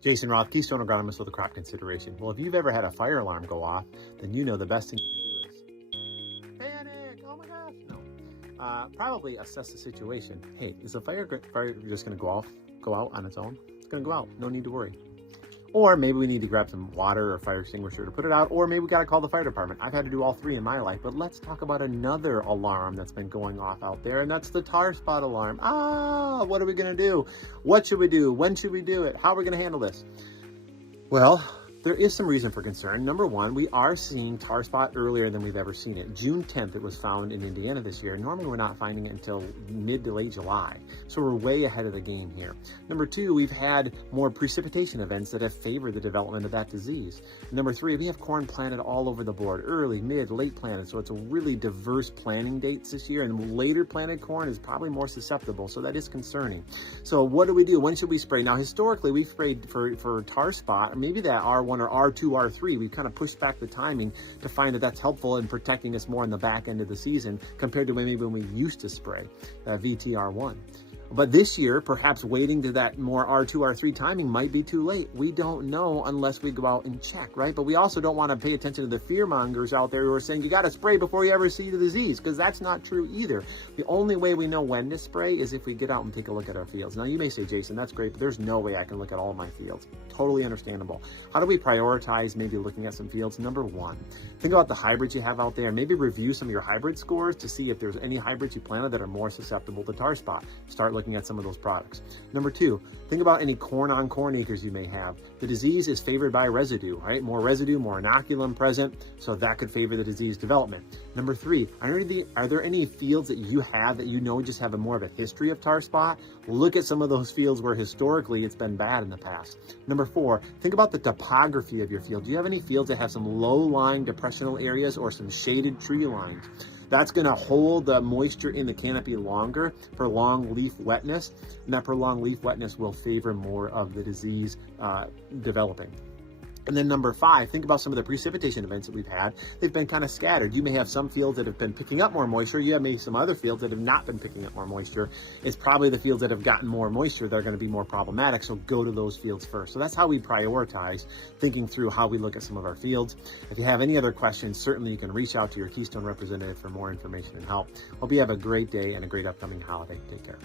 Jason Roth, Keystone Agronomist with a crop consideration. Well, if you've ever had a fire alarm go off, then you know the best thing you can do is panic. Oh my gosh, no. Probably assess the situation. Hey, is the fire just going to go out on its own? It's going to go out. No need to worry. Or maybe we need to grab some water or fire extinguisher to put it out, or maybe we got to call the fire department. I've had to do all three in my life, but let's talk about another alarm that's been going off out there, and that's the tar spot alarm. What are we going to do? What should we do? When should we do it? How are we going to handle this? Well, there is some reason for concern. Number one, we are seeing tar spot earlier than we've ever seen it. June 10th, it was found in Indiana this year. Normally, we're not finding it until mid to late July. So we're way ahead of the game here. Number two, we've had more precipitation events that have favored the development of that disease. Number three, we have corn planted all over the board, early, mid, late planted. So it's a really diverse planting dates this year, and later planted corn is probably more susceptible. So that is concerning. So what do we do? When should we spray? Now, historically, we've sprayed for tar spot, maybe that R1 or R2, R3. We've kind of pushed back the timing to find that that's helpful in protecting us more in the back end of the season compared to maybe when we used to spray VTR1. But this year, perhaps waiting to that more R2, R3 timing might be too late. We don't know unless we go out and check, right? But we also don't want to pay attention to the fear mongers out there who are saying you got to spray before you ever see the disease, because that's not true either. The only way we know when to spray is if we get out and take a look at our fields. Now, you may say, Jason, that's great, but there's no way I can look at all of my fields. Totally understandable. How do we prioritize maybe looking at some fields? Number one, think about the hybrids you have out there. Maybe review some of your hybrid scores to see if there's any hybrids you planted that are more susceptible to tar spot. Start looking at some of those products. Number two, think about any corn on corn acres you may have. The disease is favored by residue, right? More residue, more inoculum present, so that could favor the disease development. Number three, are there any fields that you have that you know just have more of a history of tar spot? Look at some of those fields where historically it's been bad in the past. Number four, think about the topography of your field. Do you have any fields that have some low-lying depressional areas or some shaded tree lines? That's going to hold the moisture in the canopy longer, prolong leaf wetness, and that prolonged leaf wetness will favor more of the disease developing. And then number five, think about some of the precipitation events that we've had. They've been kind of scattered. You may have some fields that have been picking up more moisture. You have maybe some other fields that have not been picking up more moisture. It's probably the fields that have gotten more moisture that are going to be more problematic. So go to those fields first. So that's how we prioritize, thinking through how we look at some of our fields. If you have any other questions, certainly you can reach out to your Keystone representative for more information and help. Hope you have a great day and a great upcoming holiday. Take care.